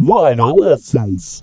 Vinyl Essence.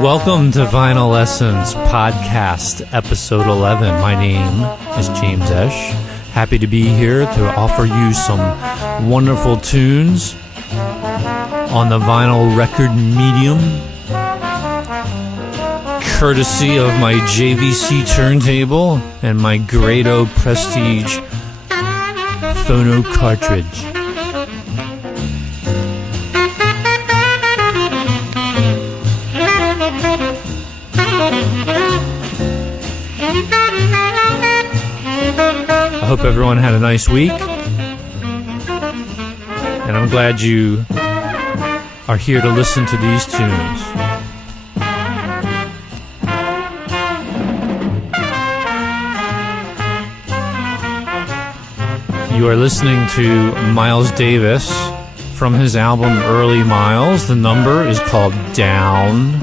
Welcome to Vinyl Essence Podcast, Episode 11. My name is James Esch. Happy to be here to offer you some wonderful tunes on the vinyl record medium, courtesy of my JVC turntable and my Grado Prestige phono cartridge. I hope everyone had a nice week, and I'm glad you are here to listen to these tunes. You are listening to Miles Davis from his album Early Miles. The number is called Down.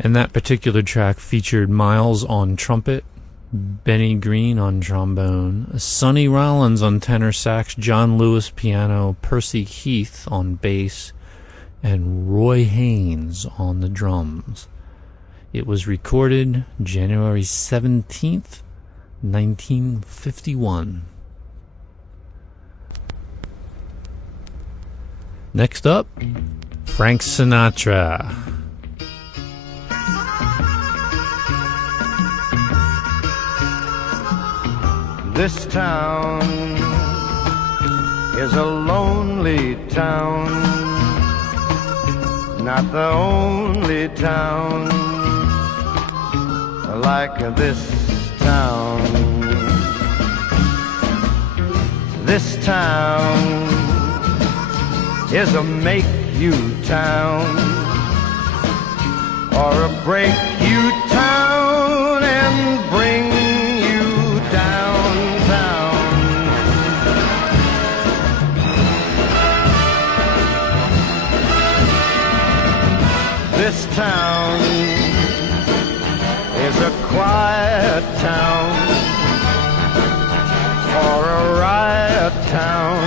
And that particular track featured Miles on trumpet, Benny Green on trombone, Sonny Rollins on tenor sax, John Lewis piano, Percy Heath on bass, and Roy Haynes on the drums. It was recorded January 17th, 1951. Next up, Frank Sinatra. This town is a lonely town, not the only town like this town. This town is a make-you town or a break-you town and bring you downtown. This town is a quiet town or a riot town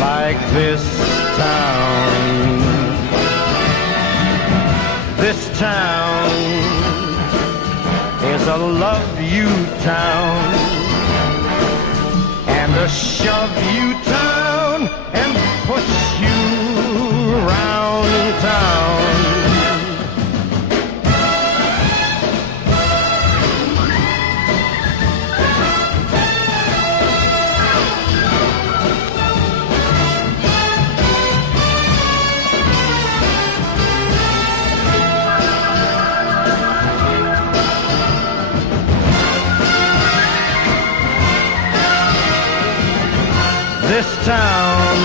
like this town. This town is a love you town and a shove you town and push you around town. This town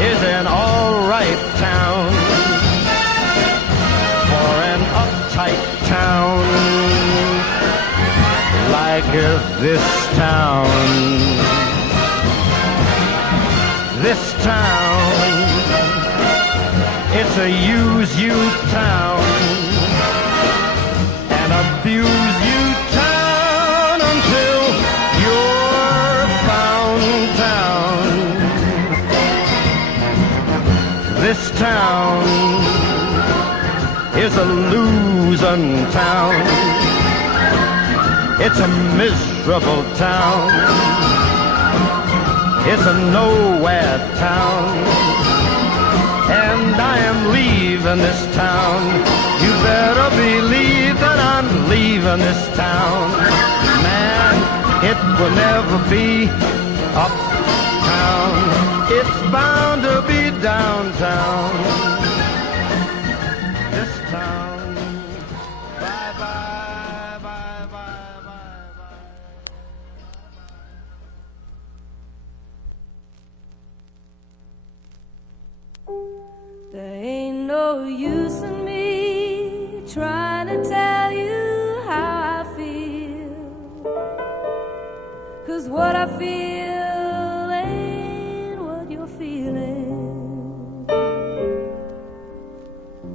is an all-right town for an uptight town like this town. This town, it's a use you town, an abuse you town until you're found town. This town is a losing town. It's a miserable town. It's a nowhere town. And I am leaving this town. You better believe that I'm leaving this town. Man, it will never be uptown. It's bound to be downtown. This town. Bye bye, bye bye, bye bye. There ain't no use in me trying to tell you how I feel, 'cause what I feel ain't what you're feeling.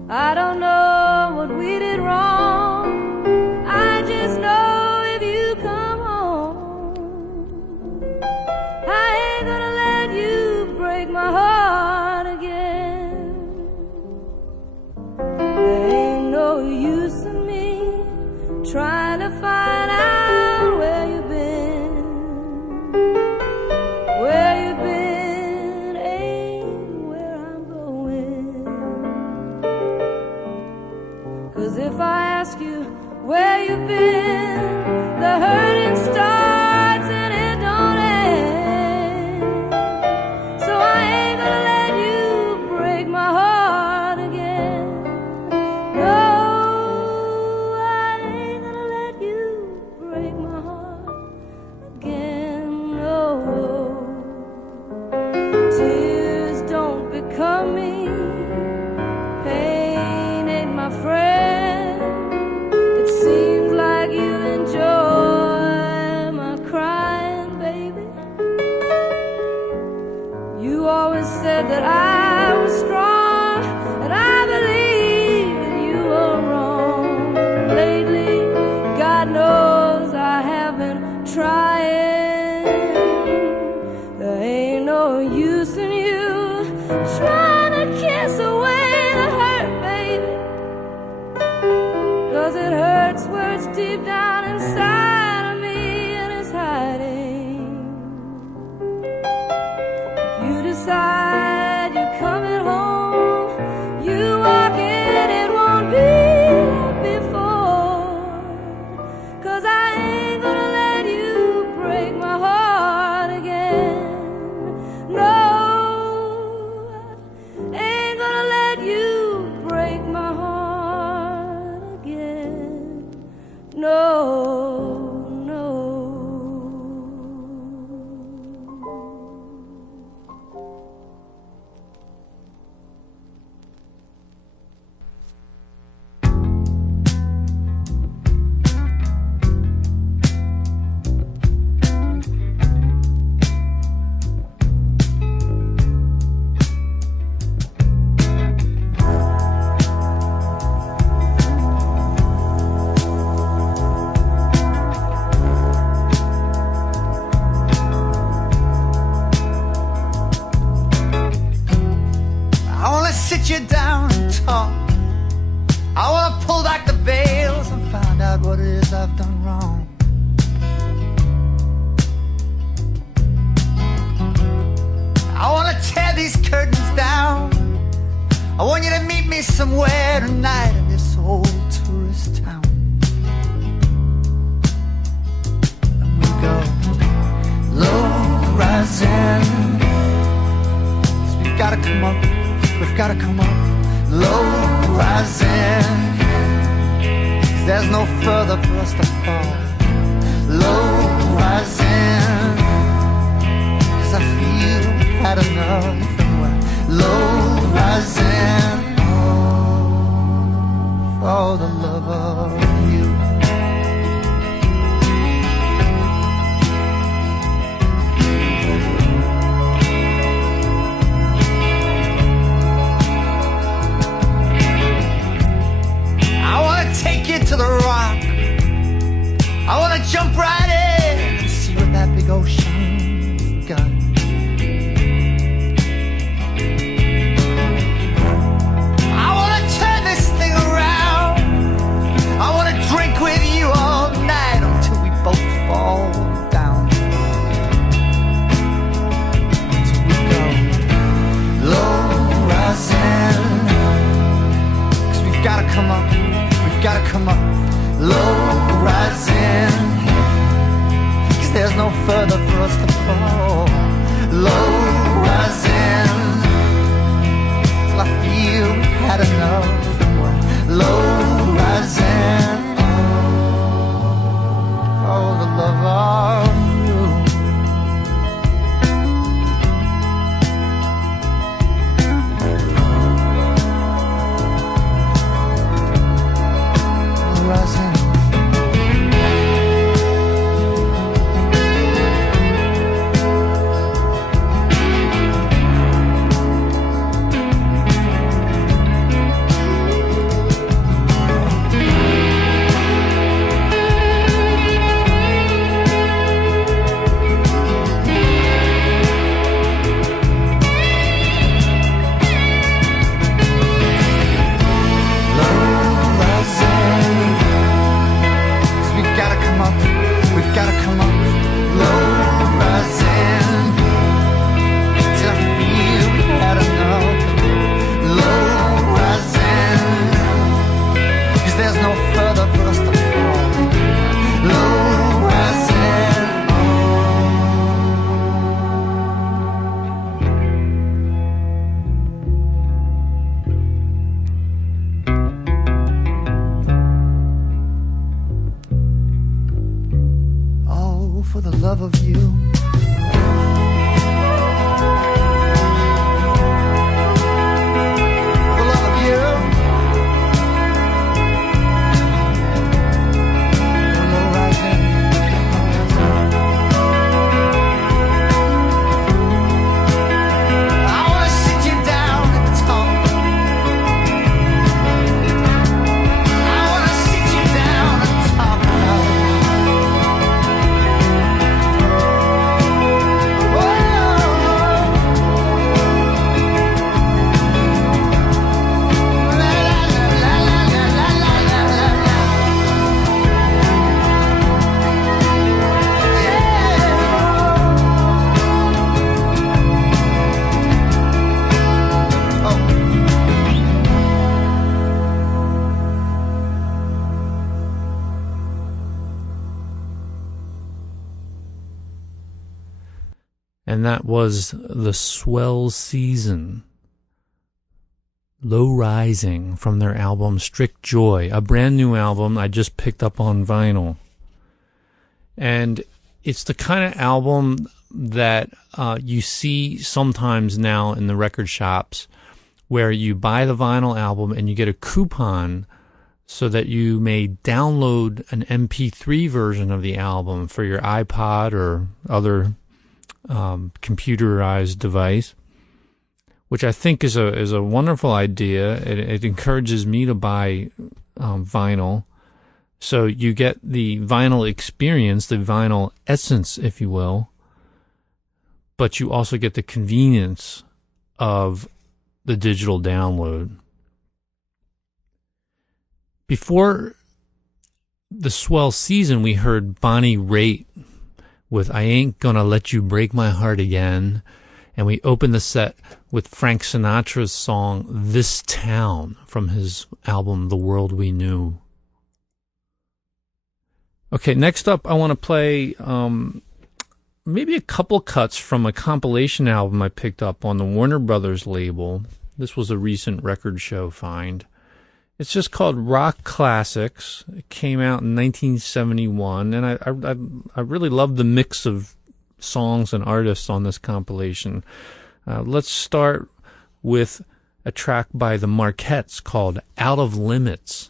I don't know what we did wrong, I just know if you come home, I ain't gonna let you break my heart again. There ain't no use in me trying to find out where you've been. Where you've been ain't where I'm going. 'Cause if I ask you where you've been, the hurting starts and it don't end. So I ain't gonna let you break my heart again. No, I ain't gonna let you break my heart again. No, tears don't become me. Pain ain't my friend. It seems like you enjoy my crying, baby. You always said that I was strong, and I believe that you were wrong. Lately, God knows I have been trying. There ain't no use in you trying to kiss away the hurt, baby, 'cause it hurts where it's deep down inside of me and it's hiding. If you decide you're coming home, you walk in, it won't be like before. 'Cause I ain't gonna let you break my heart again. No, ain't gonna let you break my heart again. No, no. I wanna sit you down and talk. I wanna pull back the veils and find out what it is I've done wrong. I wanna tear these curtains down. I want you to meet me somewhere tonight in this old tourist town. And we go low rising. 'Cause we've gotta come up. We've gotta come up, low rising. 'Cause there's no further for us to fall. Low rising. there's no further for us to fall. Low rising till I feel we've had enough, and we're low rising for the love of you. Low rising. For the love of you. For the love of you. Low rising. I wanna sit you down and talk. I wanna sit you down and talk about it. And that was The Swell Season, Low Rising, from their album Strict Joy, a brand new album I just picked up on vinyl. And it's the kind of album that you see sometimes now in the record shops where you buy the vinyl album and you get a coupon so that you may download an MP3 version of the album for your iPod or other computerized device, which I think is a wonderful idea. It encourages me to buy vinyl, so you get the vinyl experience, the vinyl essence, if you will, but you also get the convenience of the digital download. Before The Swell Season, we heard Bonnie Raitt with I Ain't Gonna Let You Break My Heart Again, and we opened the set with Frank Sinatra's song This Town from his album The World We Knew. Okay, next up I want to play maybe a couple cuts from a compilation album I picked up on the Warner Brothers label. This was a recent record show find. It's just called Rock Classics. It came out in 1971, and I really love the mix of songs and artists on this compilation. Let's start with a track by the Marquettes called Out of Limits.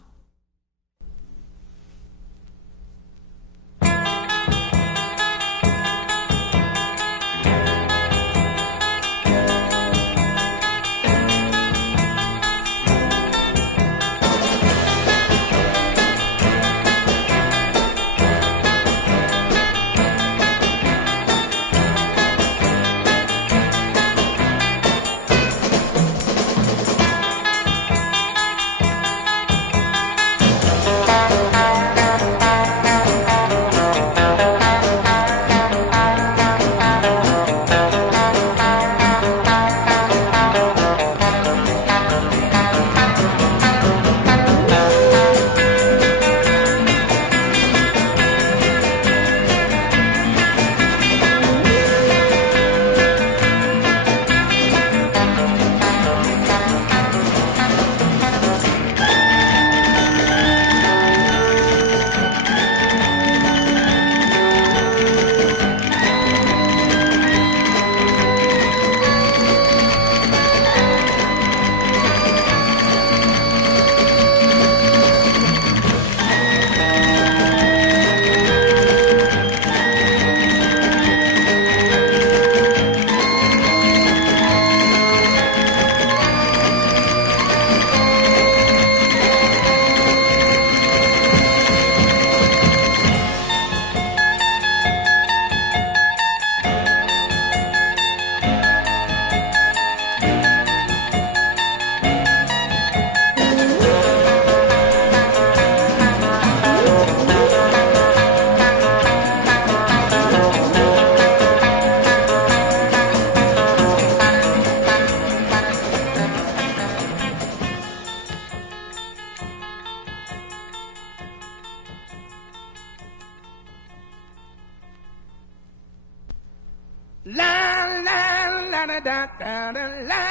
La la la da da da da la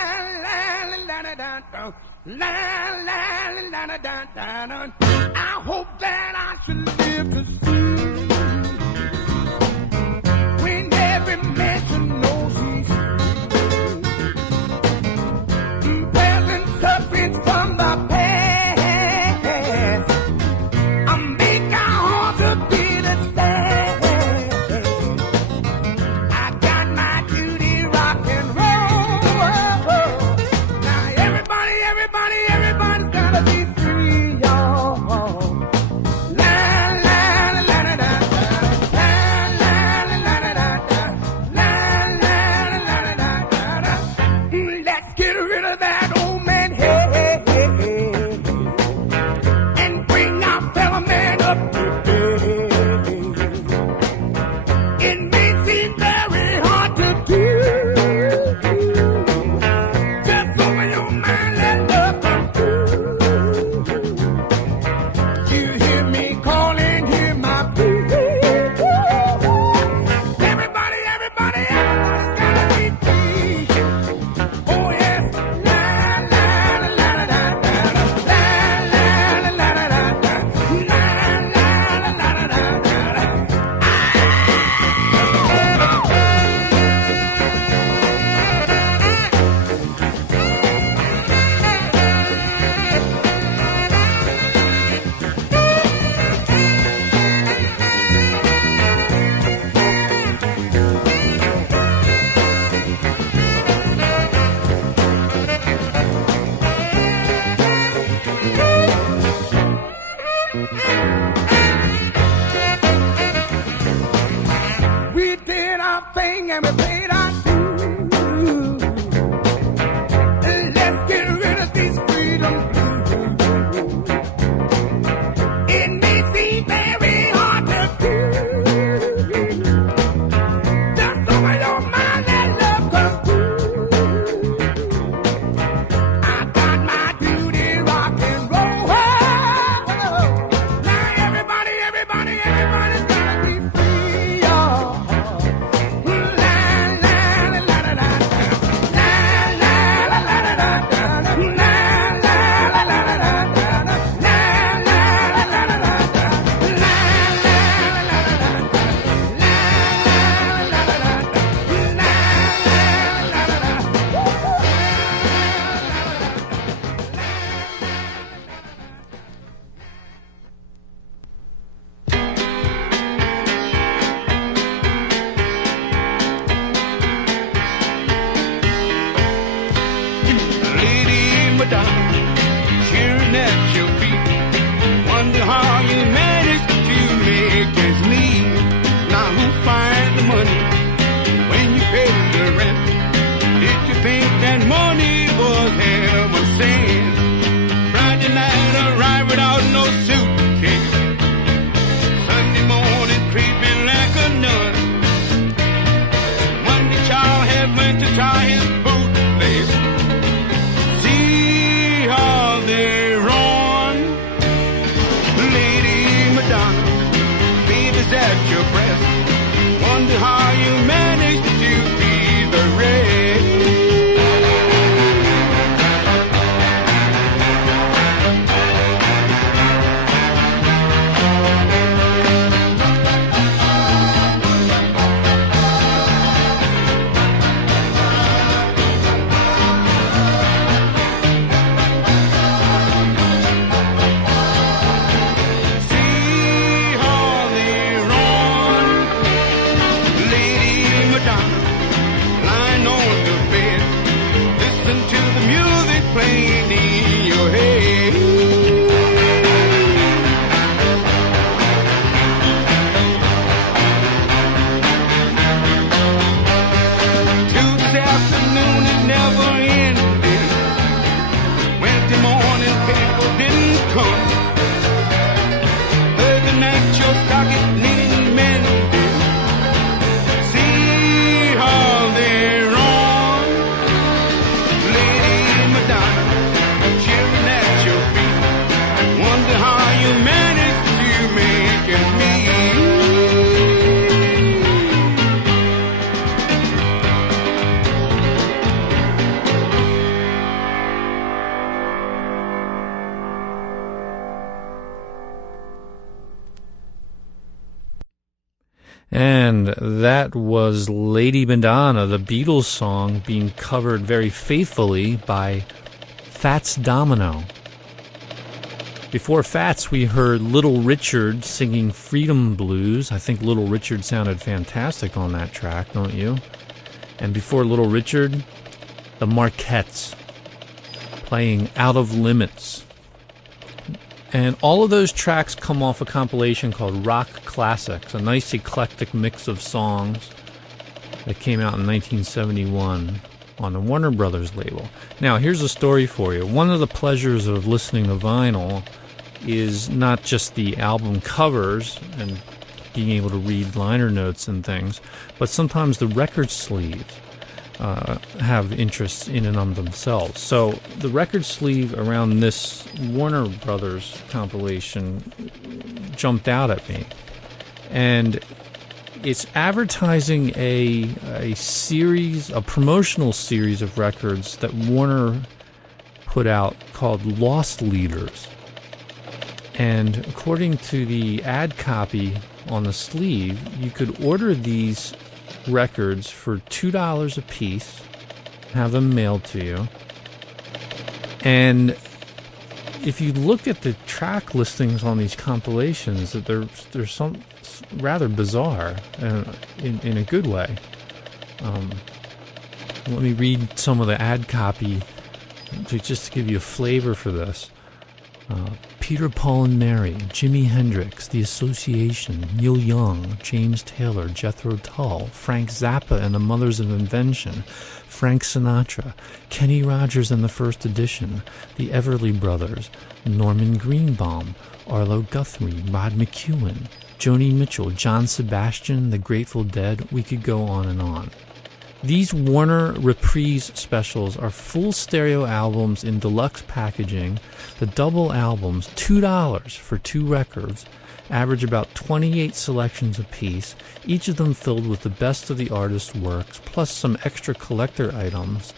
la la da da da la la la da da da. I hope that I should live to see when every man knows he's present suffering from the past. I make our heart to beat a stand. I got my duty rock and roll. Now everybody's gotta be free, y'all. La la la la da da, la la la la da da, la la la la da da. Let's get rid of that old man, hey, hey, hey, hey, and bring our fellow man up to date. It may seem very hard to do. Just open your mind, let love come through. You hear me calling, hear my plea. Everybody's gotta be free. Oh yes, la la la la da da, la la la la da da, la la la la da da. We did our thing and we paid our dues. Let's get rid of these freedom blues. It may seem very hard to do. Just open your mind, let love come through. I got my duty rock and roll. Now everybody's gotta be free, y'all. La la la la da da, la la la la da da, la la la la da da, la la la la da da, la la la la da da, la la la la da da, Lady Madonna, cheering at your feet. Wonder how you managed to make ends meet. Now who finds the money when you pay the rent? Did you think that money was heaven sent? Friday night arrived without no suitcase. Sunday morning creeping like a nun. Monday child had went to tie his bootlace. See how they run. Lady Madonna, baby's at your breast. Wonder how you managed to be the rest. And that was Lady Madonna, the Beatles song, being covered very faithfully by Fats Domino. Before Fats, we heard Little Richard singing Freedom Blues. I think Little Richard sounded fantastic on that track, don't you? And before Little Richard, the Marquettes playing Out of Limits. And all of those tracks come off a compilation called Rock Classics, a nice eclectic mix of songs that came out in 1971 on the Warner Brothers label. Now, here's a story for you. One of the pleasures of listening to vinyl is not just the album covers and being able to read liner notes and things, but sometimes the record sleeves have interests in and of themselves. So the record sleeve around this Warner Brothers compilation jumped out at me, and it's advertising a series, a promotional series of records that Warner put out called Lost Leaders. And according to the ad copy on the sleeve, you could order these records for $2 a piece, have them mailed to you. And if you look at the track listings on these compilations, that they're some rather bizarre in a good way. Let me read some of the ad copy just to give you a flavor for this. Peter, Paul and Mary, Jimi Hendrix, The Association, Neil Young, James Taylor, Jethro Tull, Frank Zappa and the Mothers of Invention, Frank Sinatra, Kenny Rogers and the First Edition, the Everly Brothers, Norman Greenbaum, Arlo Guthrie, Rod McEwen, Joni Mitchell, John Sebastian, The Grateful Dead. We could go on and on. These Warner Reprise specials are full stereo albums in deluxe packaging. The double albums, $2 for 2 records, average about 28 selections apiece, each of them filled with the best of the artist's works, plus some extra collector items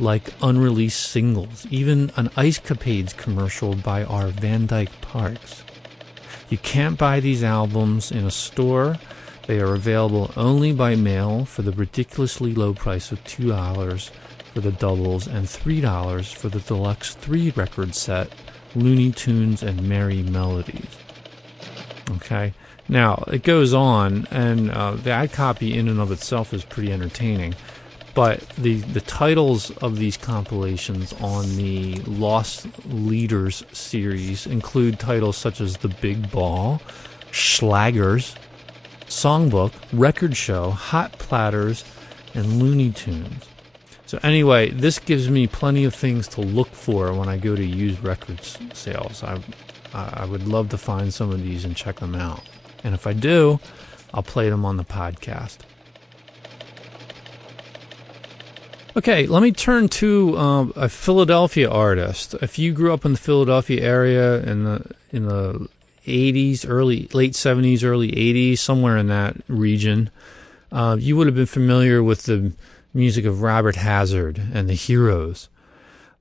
like unreleased singles, even an Ice Capades commercial by our Van Dyke Parks. You can't buy these albums in a store. They are available only by mail for the ridiculously low price of $2 for the doubles and $3 for the deluxe 3-record set, Looney Tunes and Merry Melodies. Okay, now it goes on, and the ad copy in and of itself is pretty entertaining, but the titles of these compilations on the Lost Leaders series include titles such as The Big Ball, Schlagers, Songbook, Record Show, Hot Platters, and Looney Tunes. So anyway, this gives me plenty of things to look for when I go to used records sales. I would love to find some of these and check them out. And if I do, I'll play them on the podcast. Okay, let me turn to a Philadelphia artist. If you grew up in the Philadelphia area in the 80s, late 70s, early 80s, somewhere in that region, you would have been familiar with the music of Robert Hazard and the Heroes.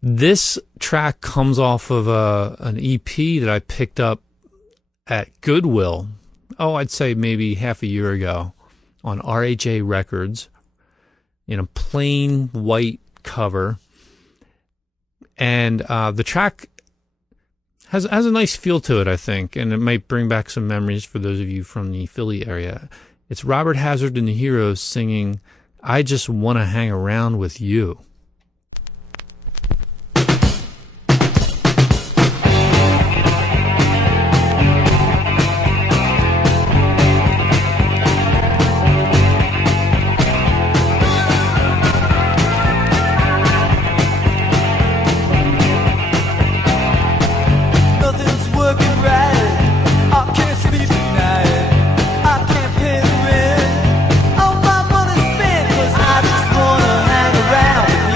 This track comes off of an EP that I picked up at Goodwill, I'd say maybe half a year ago, on RHA Records, in a plain white cover. And the track has a nice feel to it, I think, and it might bring back some memories for those of you from the Philly area. It's Robert Hazard and the Heroes singing, I Just Want to Hang Around with You. I just wanna hang around with you.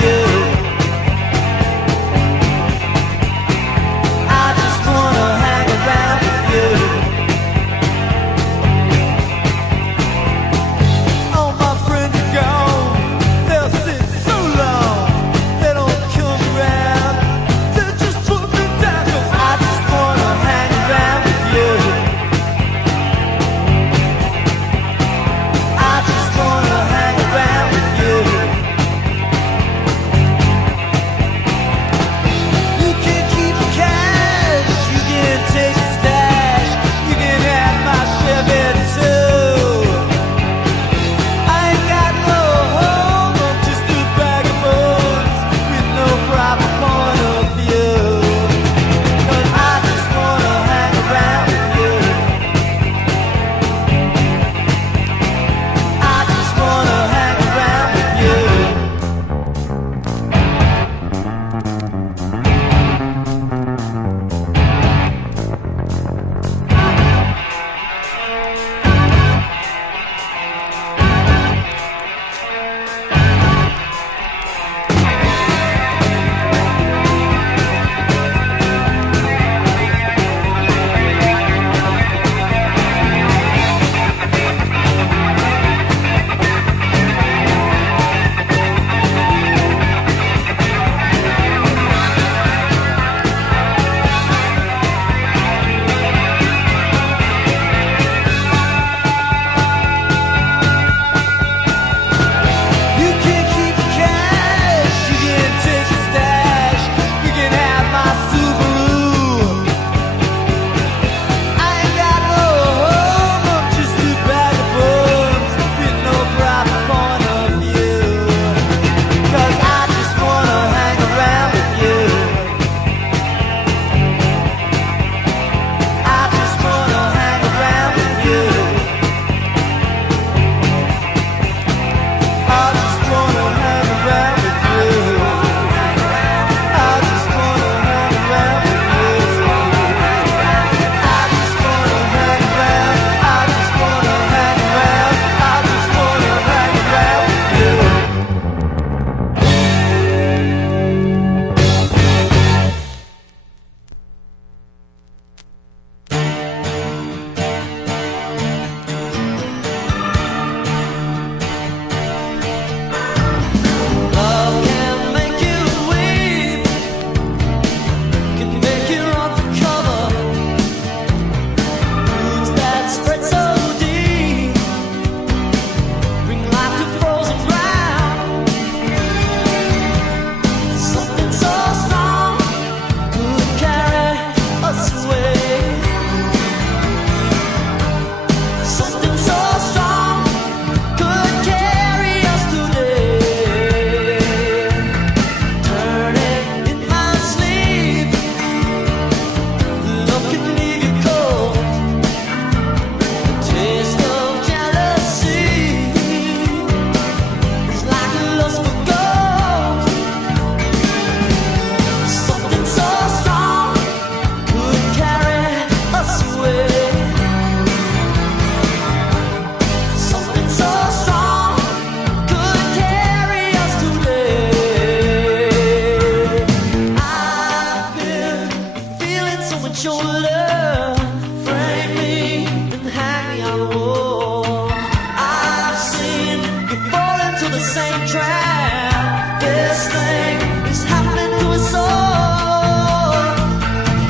the same trap. This thing is happening to us all.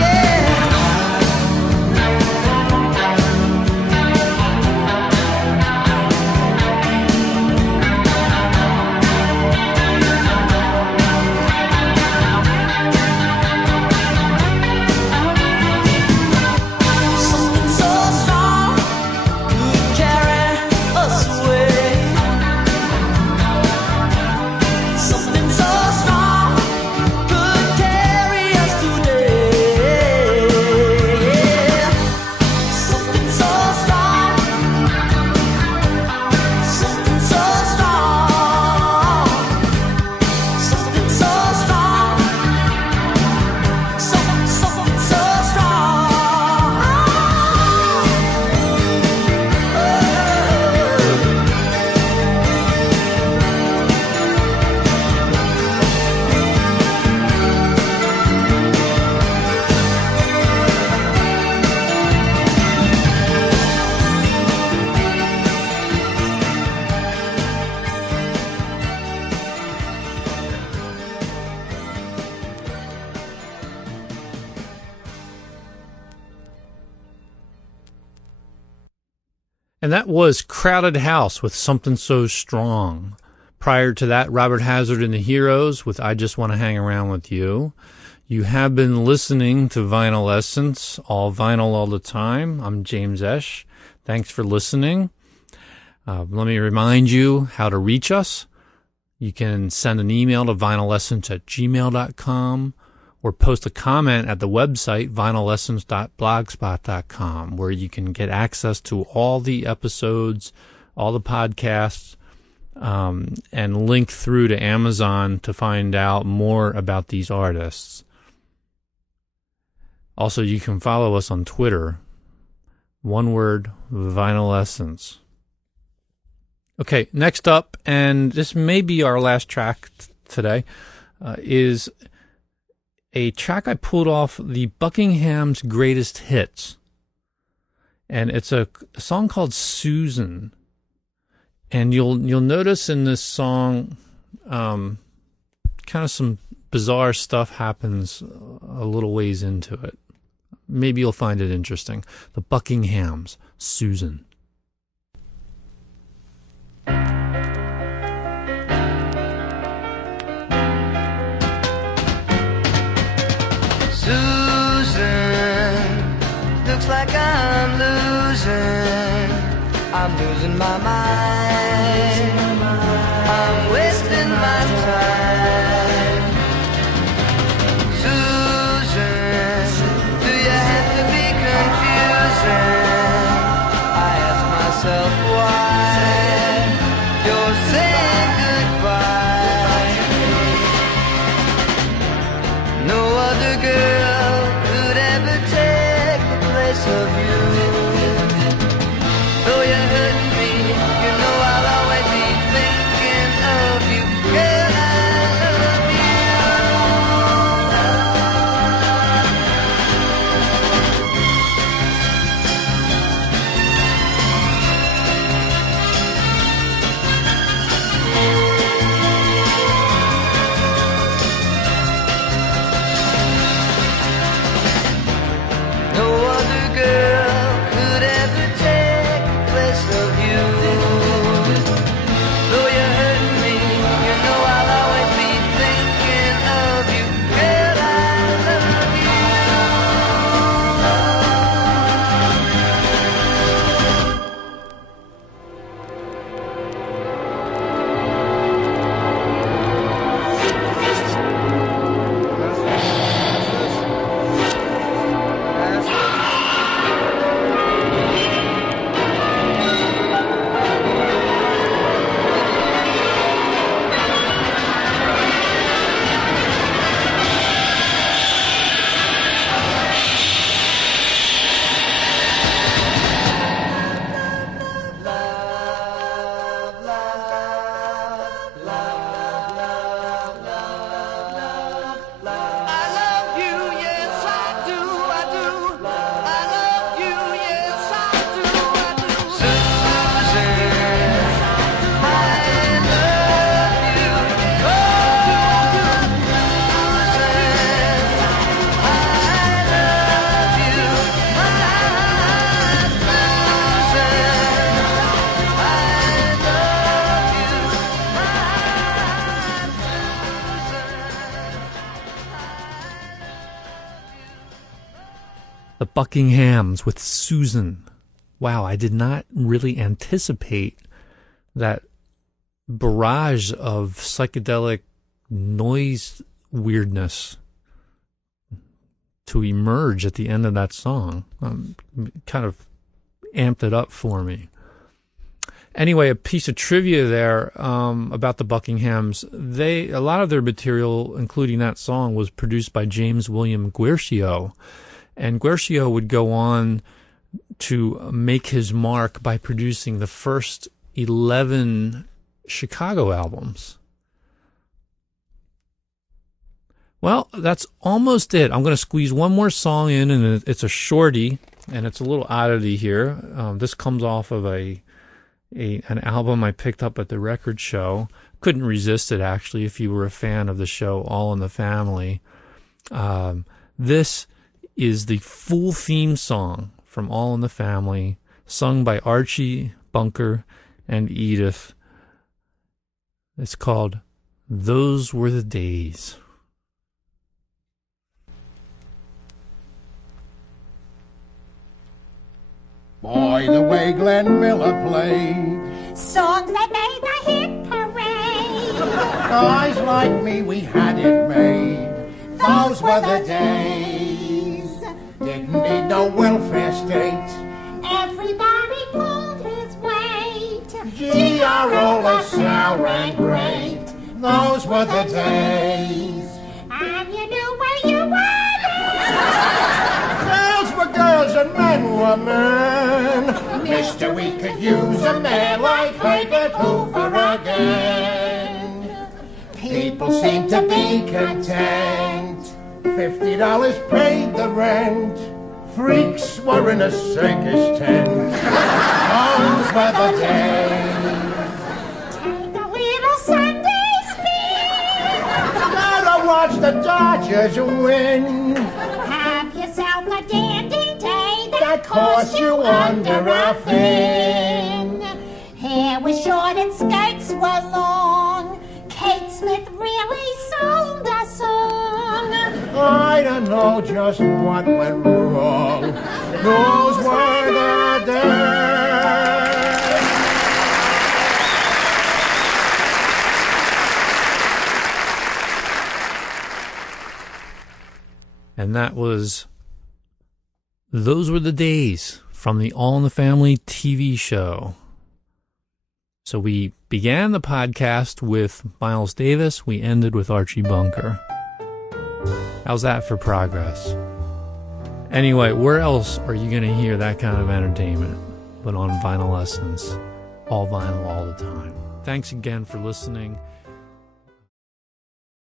Yeah. Something so strong could carry us away. Something so strong could carry us today. Yeah. Something so strong. Something so strong. Something so strong. Something so strong. And that was Crowded House with Something So Strong. Prior to that, Robert Hazard and the Heroes with I Just Want to Hang Around With You. You have been listening to Vinyl Essence, all vinyl all the time. I'm James Esch. Thanks for listening. Let me remind you how to reach us. You can send an email to vinylessence@gmail.com or post a comment at the website vinylessence.blogspot.com, where you can get access to all the episodes, all the podcasts, and link through to Amazon to find out more about these artists. Also, you can follow us on Twitter. One word, Vinyl Essence. Okay, next up, and this may be our last track today, is a track I pulled off the Buckingham's Greatest Hits. And it's a song called Susan. And you'll notice in this song kind of some bizarre stuff happens a little ways into it. Maybe you'll find it interesting. The Buckinghams, Susan. Susan, looks like I'm losing my mind. I'm wasting my time. Susan, do you have to be confusing? I ask myself why you're saying goodbye. No other girl could ever take the place of you. Though you hurt me, you know The Buckinghams with Susan. Wow, I did not really anticipate that barrage of psychedelic noise weirdness to emerge at the end of that song. Kind of amped it up for me. Anyway, a piece of trivia there about the Buckinghams. A lot of their material, including that song, was produced by James William Guercio. And Guercio would go on to make his mark by producing the first 11 Chicago albums. Well, that's almost it. I'm going to squeeze one more song in, and it's a shorty, and it's a little oddity here. This comes off of an album I picked up at the record show. Couldn't resist it, actually, if you were a fan of the show All in the Family. This is the full theme song from All in the Family, sung by Archie Bunker and Edith. It's called Those Were the Days. Boy, the way Glenn Miller played, songs that made the hit parade. guys like me, we had it made. Those were the days. Didn't need no welfare state. Everybody pulled his weight. G.R.O. was sour and great. Those were the days. And you knew where you were. Girls were girls and men were men. Mister, we could use a man like Herbert Hoover again. People seem to be content. $50 paid the rent. Freaks were in a circus tent. Those were the days. Take a little Sunday spin. Gotta watch the Dodgers win. Have yourself a dandy day That cost you under a fin. Hair was short and skirts were long. Kate Smith really sold a song. I don't know just what went wrong. Those were the days. And that was Those Were the Days from the All in the Family TV show. So we began the podcast with Miles Davis. We ended with Archie Bunker. How's that for progress? Anyway, where else are you going to hear that kind of entertainment but on Vinyl Essence? All vinyl all the time. Thanks again for listening.